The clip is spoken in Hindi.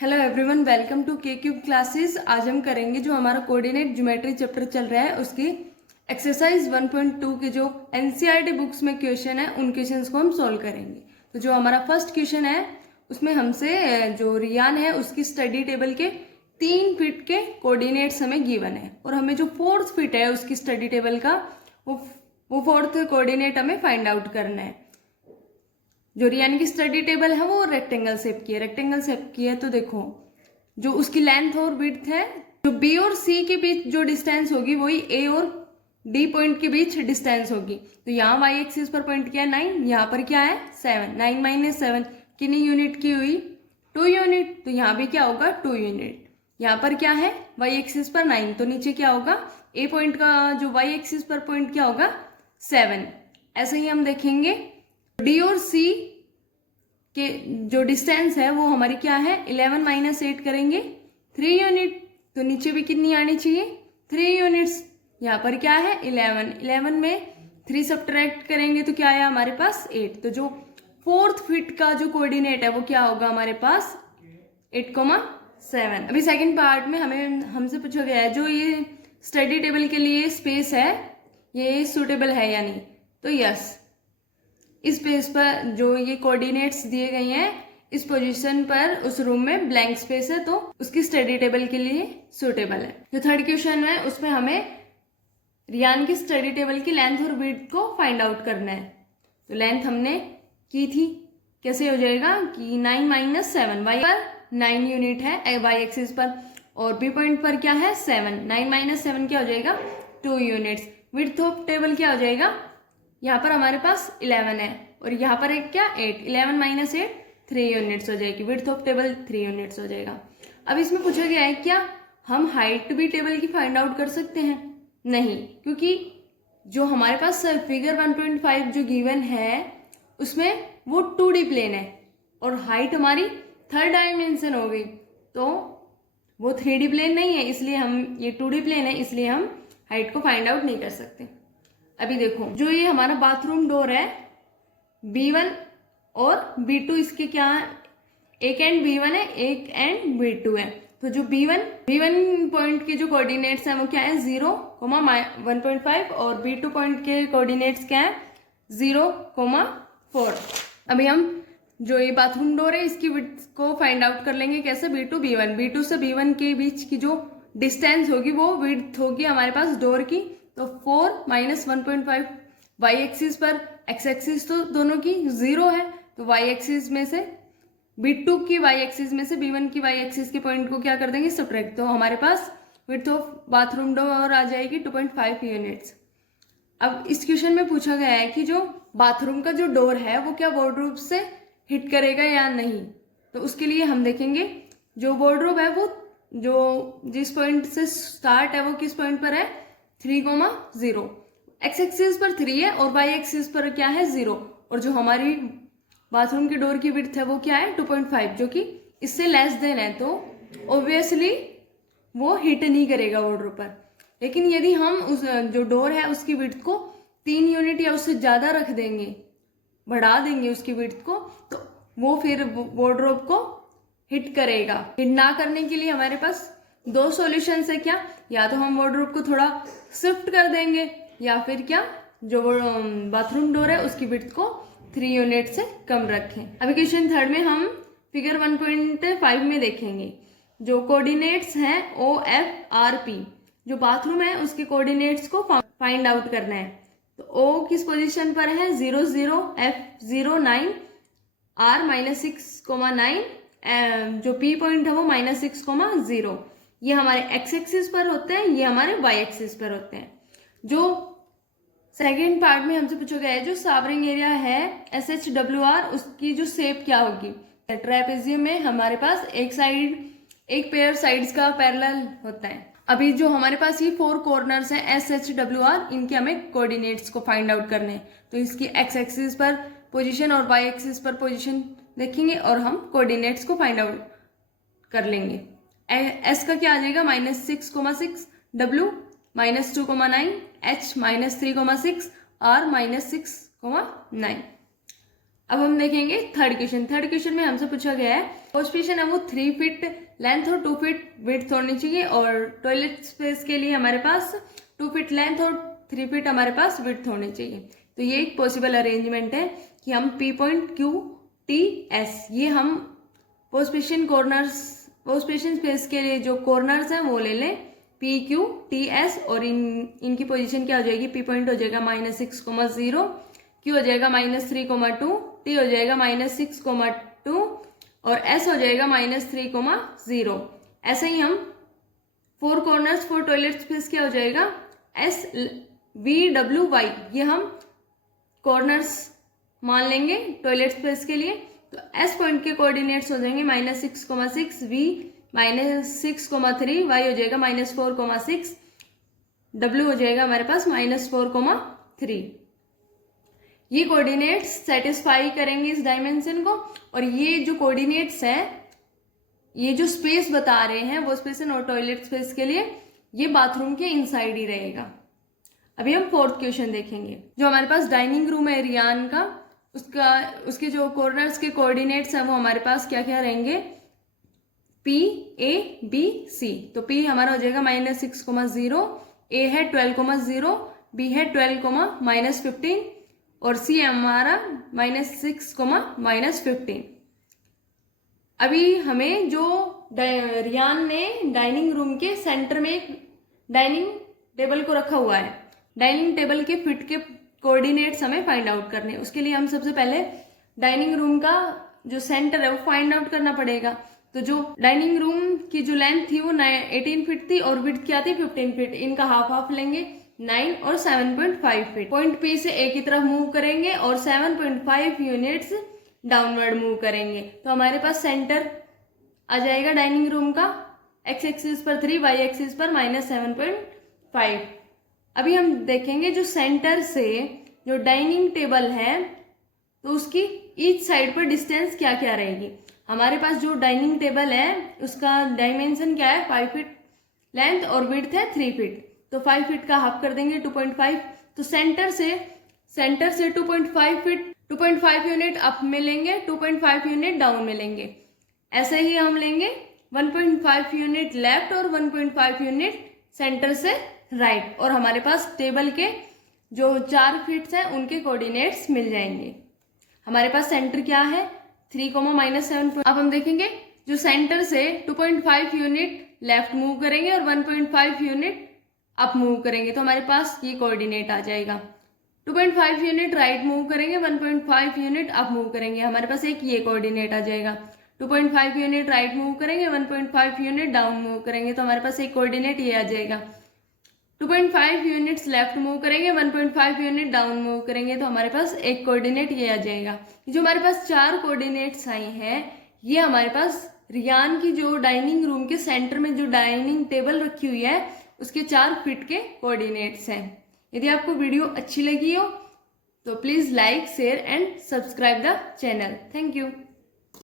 हेलो एवरीवन, वेलकम टू के क्यूब क्लासेस। आज हम करेंगे जो हमारा कोऑर्डिनेट ज्योमेट्री चैप्टर चल रहा है उसकी एक्सरसाइज 1.2 के जो एनसीईआरटी बुक्स में क्वेश्चन है उन क्वेश्चंस को हम सॉल्व करेंगे। तो जो हमारा फर्स्ट क्वेश्चन है उसमें हमसे जो रियान है उसकी स्टडी टेबल के 3 फीट के कोऑर्डिनेट्स हमें गिवन है और हमें जो 4th फीट है उसकी स्टडी टेबल का वो 4th कोऑर्डिनेट हमें फाइंड आउट करना है। जो रियान की स्टडी टेबल है वो रेक्टेंगल शेप की है। तो देखो जो उसकी लेंथ और विड्थ है, जो बी और सी के बीच जो डिस्टेंस होगी वही ए और डी पॉइंट के बीच डिस्टेंस होगी। तो यहाँ वाई एक्सिस पर पॉइंट क्या है 9, यहाँ पर क्या है 7। 9 माइनस 7 कितनी यूनिट की हुई 2 यूनिट। तो यहाँ भी क्या होगा 2 यूनिट। यहाँ पर क्या है वाई एक्सिस पर 9, तो नीचे क्या होगा ए पॉइंट का जो वाई एक्सिस पर पॉइंट क्या होगा 7। ऐसे ही हम देखेंगे डी और सी के जो डिस्टेंस है वो हमारी क्या है 11 माइनस 8 करेंगे 3 यूनिट। तो नीचे भी कितनी आनी चाहिए 3 यूनिट्स। यहाँ पर क्या है 11 में 3 सब्ट्रैक्ट करेंगे तो क्या है हमारे पास 8। तो जो 4th फीट का जो कोऑर्डिनेट है वो क्या होगा हमारे पास 8,7। अभी सेकंड पार्ट में हमसे पूछा गया है जो ये स्टडी टेबल के लिए स्पेस है ये सूटेबल है या नहीं। तो यस, इस पेज पर जो ये कोऑर्डिनेट्स दिए गए हैं इस पोजीशन पर उस रूम में ब्लैंक स्पेस है तो उसकी स्टडी टेबल के लिए सूटेबल है। जो थर्ड क्वेश्चन है उसमें हमें रियान की स्टडी टेबल की लेंथ और विड्थ को फाइंड आउट करना है। तो लेंथ हमने की थी, कैसे हो जाएगा कि 9 माइनस 7, वाई पर 9 यूनिट है वाई एक्सिस पर और बी पॉइंट पर क्या है 7। 9 माइनस 7 क्या हो जाएगा 2 यूनिट्स। विड्थ ऑफ टेबल क्या हो जाएगा, यहाँ पर हमारे पास 11 है और यहाँ पर एक क्या 8। 11 माइनस 8 3 यूनिट्स हो जाएगी। विड्थ ऑफ टेबल 3 यूनिट्स हो जाएगा। अब इसमें पूछा गया है क्या हम हाइट भी टेबल की फाइंड आउट कर सकते हैं, नहीं, क्योंकि जो हमारे पास फिगर 1.5 जो गिवन है उसमें वो 2D प्लेन है और हाइट हमारी 3rd डायमेंशन हो गई तो वो 3D प्लेन नहीं है, इसलिए हम ये 2D प्लेन है इसलिए हम हाइट को फाइंड आउट नहीं कर सकते। अभी देखो जो ये हमारा बाथरूम डोर है B1 और B2 इसके क्या है, एक एंड B1 है एक एंड B2 है। तो जो B1 पॉइंट के जो कोऑर्डिनेट्स हैं वो क्या है 0, 1.5 और B2 पॉइंट के कोऑर्डिनेट्स क्या है 0, 4। अभी हम जो ये बाथरूम डोर है इसकी विड्थ को फाइंड आउट कर लेंगे कैसे B2 B1 से B1 के बीच की जो डिस्टेंस होगी वो विड्थ होगी हमारे पास डोर की। तो 4 माइनस 1.5 वाई एक्सिस पर, एक्स एक्सिस तो दोनों की 0 है तो वाई एक्सिस में से B2 की वाई एक्सिस में से B1 की वाई एक्सिस के पॉइंट को क्या कर देंगे सब्ट्रैक्ट। तो हमारे पास विड्थ ऑफ बाथरूम डोर आ जाएगी 2.5 यूनिट्स। अब इस क्वेश्चन में पूछा गया है कि जो बाथरूम का जो डोर है वो क्या वार्डरोब से हिट करेगा या नहीं। तो उसके लिए हम देखेंगे जो वार्डरोब है वो जो जिस पॉइंट से स्टार्ट है वो किस पॉइंट पर है 3,0। एक्स एक्सिस पर 3 है और वाई एक्सिस पर क्या है 0 और जो हमारी बाथरूम के डोर की विड्थ है वो क्या है 2.5 जो कि इससे लेस देन है तो ऑब्वियसली वो हिट नहीं करेगा वार्डरोब पर। लेकिन यदि हम उस जो डोर है उसकी विड्थ को 3 यूनिट या उससे ज़्यादा रख देंगे, बढ़ा देंगे उसकी विड्थ को, तो वो फिर वार्डरोब को हिट करेगा। हिट ना करने के लिए हमारे पास 2 सॉल्यूशंस है क्या, या तो हम वार्डरोब को थोड़ा शिफ्ट कर देंगे या फिर क्या जो बाथरूम डोर है उसकी विड्थ को 3 यूनिट से कम रखें। अभी क्वेश्चन थर्ड में हम फिगर 1.5 में देखेंगे जो कोऑर्डिनेट्स हैं OFRP, जो बाथरूम है उसके कोऑर्डिनेट्स को फाइंड आउट करना है। तो O किस पोजीशन पर है 0, 0, F 0, 9, R -6,9, जो P पॉइंट है वो -6,0। ये हमारे एक्स एक्सिस पर होते हैं, ये हमारे वाई एक्सिस पर होते हैं। जो सेकेंड पार्ट में हमसे पूछा गया है जो सावरिंग एरिया है SHWR उसकी जो शेप क्या होगी। ट्रेपेजियम में हमारे पास एक पेयर साइड्स का पैरेलल होता है। अभी जो हमारे पास ये 4 कॉर्नर्स हैं SHWR इनके हमें कोऑर्डिनेट्स को फाइंड आउट करने हैं। तो इसकी एक्स एक्सिस पर पोजीशन और वाई एक्सिस पर पोजीशन देखेंगे और हम कोऑर्डिनेट्स को फाइंड आउट कर लेंगे। S का क्या आ जाएगा -6,6, W -2,9, H -3,6, R -6,9। अब हम देखेंगे थर्ड क्वेश्चन। थर्ड क्वेश्चन में हमसे पूछा गया है वॉश बेसिन है वो 3 फीट लेंथ और 2 फीट विड्थ होनी चाहिए, और टॉयलेट स्पेस के लिए हमारे पास 2 फीट लेंथ और 3 फीट हमारे पास विड्थ होनी चाहिए। तो ये एक पॉसिबल अरेंजमेंट है कि हम P point Q T S, ये हम wash basin corners, wash basin space के लिए जो कॉर्नर्स हैं वो ले लें P Q T S, और इनकी पोजीशन क्या हो जाएगी, P पॉइंट हो जाएगा -6,0, Q हो जाएगा -3,2, T हो जाएगा -6,2 और S हो जाएगा -3,0। ऐसे ही हम 4 कॉर्नर्स फॉर टॉयलेट स्पेस क्या हो जाएगा S V W Y, ये हम कॉर्नर्स मान लेंगे टॉयलेट स्पेस के लिए। तो S पॉइंट के कोऑर्डिनेट्स हो जाएंगे -6,6, V -6,3, Y हो जाएगा -4,6, W हो जाएगा हमारे पास -4,3। ये कोऑर्डिनेट्स सेटिस्फाई करेंगे इस डायमेंशन को, और ये जो कोऑर्डिनेट्स हैं, ये जो स्पेस बता रहे हैं वो स्पेस और टॉयलेट स्पेस के लिए, ये बाथरूम के इनसाइड ही रहेगा। अभी हम फोर्थ क्वेश्चन देखेंगे। जो हमारे पास डाइनिंग रूम है रियान का, उसके जो कॉर्नर्स के कोऑर्डिनेट्स हैं वो हमारे पास क्या क्या रहेंगे, P A B C। तो P हमारा हो जाएगा -6,0, A है 12,0, B है 12,-15 और C है हमारा -6,-15। अभी हमें जो रियान ने डाइनिंग रूम के सेंटर में एक डाइनिंग टेबल को रखा हुआ है, डाइनिंग टेबल के फिट के कोऑर्डिनेट्स हमें फाइंड आउट करने। उसके लिए हम सबसे पहले डाइनिंग रूम का जो सेंटर है वो फाइंड आउट करना पड़ेगा। तो जो डाइनिंग रूम की जो लेंथ थी वो 18 फीट थी और विड्थ क्या थी 15 फीट। इनका हाफ हाफ लेंगे, 9 और 7.5 फीट। पॉइंट P से A की तरफ मूव करेंगे और 7.5 यूनिट्स डाउनवर्ड मूव करेंगे। तो हमारे पास सेंटर आ जाएगा डाइनिंग रूम का, x एक्सिस पर 3, y एक्सिस पर -7.5। अभी हम देखेंगे जो सेंटर से जो डाइनिंग टेबल है तो उसकी ईच साइड पर डिस्टेंस क्या क्या रहेगी। हमारे पास जो डाइनिंग टेबल है उसका डायमेंशन क्या है, 5 फीट लेंथ और विड्थ है 3 फीट। तो 5 फीट का हाफ कर देंगे 2.5। तो सेंटर से 2.5 फीट 2.5 यूनिट अप में लेंगे, 2.5 यूनिट डाउन में लेंगे। ऐसे ही हम लेंगे 1.5 यूनिट लेफ्ट और 1.5 यूनिट सेंटर से राइट, और हमारे पास टेबल के जो 4 फीट्स हैं उनके कोऑर्डिनेट्स मिल जाएंगे। हमारे पास सेंटर क्या है 3, -7। अब हम देखेंगे जो सेंटर से 2.5 यूनिट लेफ्ट मूव करेंगे और 1.5 यूनिट अप मूव करेंगे, तो हमारे पास ये कोऑर्डिनेट आ जाएगा। 2.5 यूनिट राइट मूव करेंगे, 1.5 यूनिट अप मूव करेंगे, हमारे पास एक ये कोऑर्डिनेट आ जाएगा। 2.5 यूनिट राइट मूव करेंगे, 1.5 यूनिट डाउन मूव करेंगे, तो हमारे पास एक कोऑर्डिनेट ये आ जाएगा। 2.5 यूनिट्स लेफ्ट मूव करेंगे, 1.5 यूनिट डाउन मूव करेंगे, तो हमारे पास एक कोऑर्डिनेट ये आ जाएगा। जो हमारे पास 4 कोऑर्डिनेट्स आई हैं, ये हमारे पास रियान की जो डाइनिंग रूम के सेंटर में जो डाइनिंग टेबल रखी हुई है उसके 4 फीट के कोऑर्डिनेट्स हैं। यदि आपको वीडियो अच्छी लगी हो तो please like, share and subscribe the channel. Thank you.